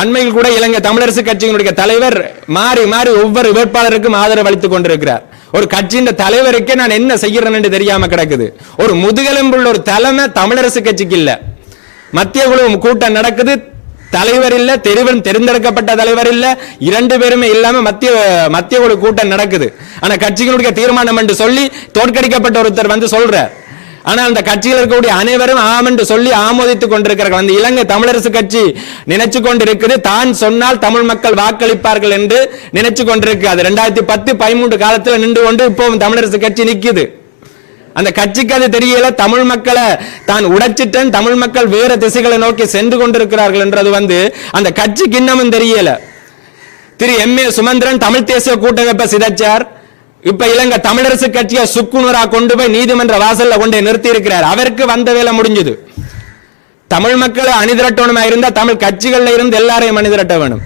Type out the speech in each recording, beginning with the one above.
அண்மையில் கூட இலங்கை தமிழரசு கட்சியினுடைய தலைவர் மாறி மாறி ஒவ்வொரு வேட்பாளருக்கும் ஆதரவு அளித்துக் கொண்டிருக்கிறார். ஒரு கட்சியின் தலைவருக்கே நான் என்ன செய்யறேன்னு என்று தெரியாம கிடக்குது. ஒரு முதுகெலும்புள்ள ஒரு தலைமை தமிழரசு கட்சிக்கு இல்ல. மத்திய குழு கூட்டம் நடக்குது. தலைவர் இல்ல தெருவன் தேர்ந்தெடுக்கப்பட்ட தலைவர் இல்ல. இரண்டு பேருமே இல்லாம மத்திய மத்திய குழு கூட்டம் நடக்குது. ஆனா கட்சிகளுடைய தீர்மானம் என்று சொல்லி தோற்கடிக்கப்பட்ட ஒருத்தர் வந்து சொல்றார். ஆனால் அந்த கட்சியில் இருக்கக்கூடிய அனைவரும் ஆம் என்று சொல்லி ஆமோதித்துக் கொண்டிருக்கிறார்கள். அந்த இலங்கை தமிழரசு கட்சி நினைச்சு கொண்டிருக்குது. தான் சொன்னால் தமிழ் மக்கள் வாக்களிப்பார்கள் என்று நினைச்சு கொண்டிருக்கு. அது ரெண்டாயிரத்தி பத்து பதிமூன்று காலத்தில் நின்று கொண்டு இப்போ தமிழரசு கட்சி நிற்குது அந்த கட்சிக்கு அது தெரியல. தமிழ் மக்களை தான் உடைச்சிட்டேன் தமிழ் மக்கள் வேற திசைகளை நோக்கி சென்று கொண்டிருக்கிறார்கள் என்றது வந்து அந்த கட்சிக்கு இன்னமும் தெரியல. திரு எம் ஏ சுமந்திரன் தமிழ் தேசிய கூட்டமைப்பை சிதைச்சார். இப்ப இலங்கை தமிழரசு கட்சியை சுக்குநூறா கொண்டு போய் நீதிமன்ற வாசல்ல கொண்டு நிறுத்தி இருக்கிறார் அவருக்கு வந்த வேலை முடிஞ்சது. தமிழ் மக்களை அணிதிரட்டணுமா இருந்தா தமிழ் கட்சிகள்ல இருந்து எல்லாரையும் அணிதிரட்ட வேணும்.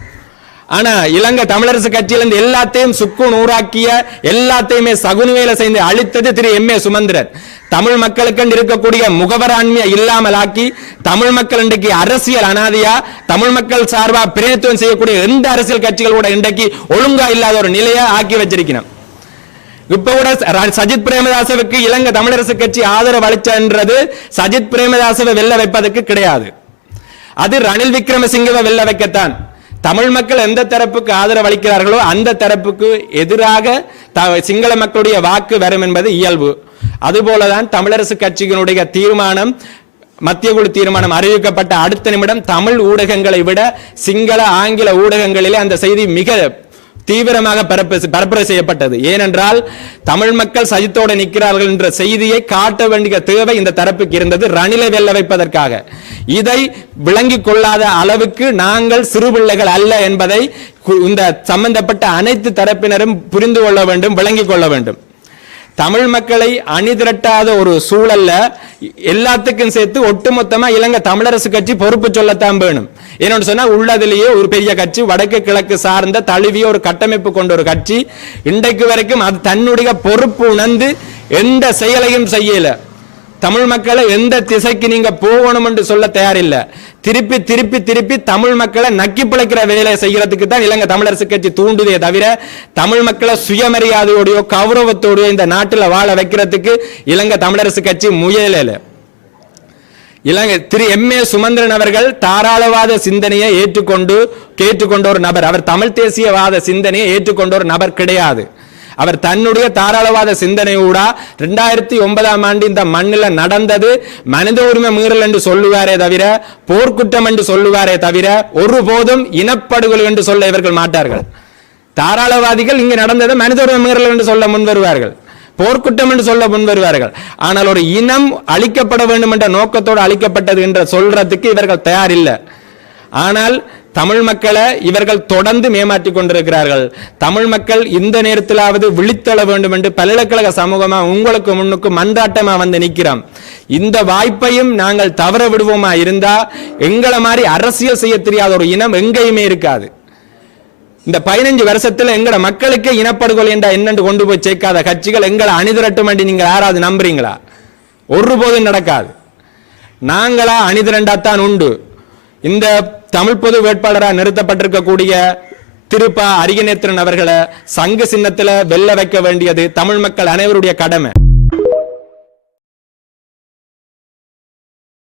ஆனா இலங்கை தமிழரசு கட்சியில இருந்து எல்லாத்தையும் சுக்கு நூறாக்கிய எல்லாத்தையுமே சகுனி வேலை செய்து அழித்தது திரு எம் ஏ சுமந்திரன் தமிழ் மக்களுக்கு இருக்கக்கூடிய முகவராண்மையை இல்லாமல் ஆக்கி தமிழ் மக்கள் இன்றைக்கு அரசியல் அனாதையா தமிழ் மக்கள் சார்பா பிரதித்துவம் செய்யக்கூடிய எந்த அரசியல் கட்சிகள் கூட இன்றைக்கு ஒழுங்கா இல்லாத ஒரு நிலையை ஆக்கி வச்சிருக்கணும். இப்ப கூட ர- சஜித் பிரேமதாசவுக்கு இலங்கை தமிழரசு கட்சி ஆதரவு அளிச்சன்றது சஜித் பிரேமதாசவை வெல்ல வைப்பதற்கு கிடையாது. அது ரணில் விக்ரமசிங்கவை வெல்ல வைக்கத்தான். தமிழ் மக்கள் எந்த தரப்புக்கு ஆதரவு அளிக்கிறார்களோ அந்த தரப்புக்கு எதிராக த- சிங்கள மக்களுடைய வாக்கு வரும் என்பது இயல்பு. அதுபோலதான் தமிழரசு கட்சியினுடைய தீர்மானம் மத்திய குழு தீர்மானம் அறிவிக்கப்பட்ட அடுத்த நிமிடம் தமிழ் ஊடகங்களை விட சிங்கள ஆங்கில ஊடகங்களிலே அந்த செய்தி மிக தீவிரமாக பரப்புரை செய்யப்பட்டது. ஏனென்றால் தமிழ் மக்கள் சஜித்தோடு நிற்கிறார்கள் என்ற செய்தியை காட்ட வேண்டிய தேவை இந்த தரப்புக்கு இருந்தது. ரணிலை வெல்ல வைப்பதற்காக. இதை விளங்கிக் கொள்ளாத அளவுக்கு நாங்கள் சிறுபிள்ளைகள் அல்ல என்பதை கு- இந்த சம்பந்தப்பட்ட அனைத்து தரப்பினரும் புரிந்து கொள்ள வேண்டும் விளங்கிக் கொள்ள வேண்டும். தமிழ் மக்களை அணிதிரட்டாத ஒரு சூழல்ல எல்லாத்துக்கும் சேர்த்து ஒட்டுமொத்தமா இலங்கை தமிழரசு கட்சி பொறுப்பு சொல்லத்தான் வேணும். என்னன்னு சொன்னா உள்ளதிலேயே ஒரு பெரிய கட்சி வடக்கு கிழக்கு சார்ந்த தழுவிய ஒரு கட்டமைப்பு கொண்ட ஒரு கட்சி. இன்றைக்கு வரைக்கும் அது தன்னுடைய பொறுப்பு உணர்ந்து எந்த செயலையும் செய்யல. தமிழ் மக்களை எந்த திசைக்கு நீங்க போகணும் என்று சொல்ல தயாரில்லை. திருப்பி திருப்பி திருப்பி தமிழ் மக்களை நக்கி பிழைக்கிற வேலையை செய்யறதுக்கு தான் இலங்கை தமிழரசு கட்சி தூண்டுதே தவிர தமிழ் மக்களை சுயமரியாதையோடையோ கௌரவத்தோடையோ இந்த நாட்டில் வாழ வைக்கிறதுக்கு இலங்கை தமிழரசு கட்சி முயலல. இலங்கை திரு எம். ஏ. சுமந்திரன் அவர்கள் தாராளவாத சிந்தனையை ஏற்றுக்கொண்டு கேட்டுக்கொண்ட ஒரு நபர். அவர் தமிழ் தேசியவாத சிந்தனையை ஏற்றுக்கொண்ட ஒரு நபர் கிடையாது. அவர் தன்னுடைய தாராளவாத சிந்தனையூடா ரெண்டாயிரத்தி ஒன்பதாம் ஆண்டு இந்த மண்ணில் நடந்தது. மனித உரிமை மீறல் என்று சொல்லுவாரே தவிர போர்க்குற்றம் என்று சொல்லுவாரே தவிர ஒருபோதும் இனப்படுகொலை என்று சொல்ல இவர்கள் மாட்டார்கள். தாராளவாதிகள் இங்கு நடந்தது மனித உரிமை மீறல் என்று சொல்ல முன்வருவார்கள். போர்க்குற்றம் என்று சொல்ல முன்வருவார்கள். ஆனால் ஒரு இனம் அழிக்கப்பட வேண்டும் என்ற நோக்கத்தோடு அழிக்கப்பட்டது என்று சொல்றதுக்கு இவர்கள் தயாரில்லை. ஆனால் தமிழ் மக்களை இவர்கள் தொடர்ந்து மேமாற்றிக் கொண்டிருக்கிறார்கள். தமிழ் மக்கள் இந்த நேரத்திலாவது விழித்தள வேண்டும் என்று பல்கலைக்கழக சமூகமா உங்களுக்கு முன்னுக்கு மன்றாட்டமா வந்து நிற்கிறோம் இந்த வாய்ப்பையும் நாங்கள் தவற விடுவோமா இருந்தா எங்களை மாதிரி அரசியல் செய்ய தெரியாத ஒரு இனம் எங்கேயுமே இருக்காது. இந்த பதினஞ்சு வருஷத்துல எங்கட மக்களுக்கு இனப்படுகொலை என்றா என்னென்று கொண்டு போய் சேர்க்காத கட்சிகள் எங்களை அணிதிரட்டும் என்று நீங்க யாராவது நம்புறீங்களா? ஒருபோதும் நடக்காது. நாங்களா அணிதிரண்டாத்தான் உண்டு. இந்த தமிழ் பொது வேட்பாளராக நிறுத்தப்பட்டிருக்கக்கூடிய திருப்பா அரியநேத்திரன் அவர்களை சங்க சின்னத்தில் வெல்ல வைக்க வேண்டியது தமிழ் மக்கள் அனைவருடைய கடமை.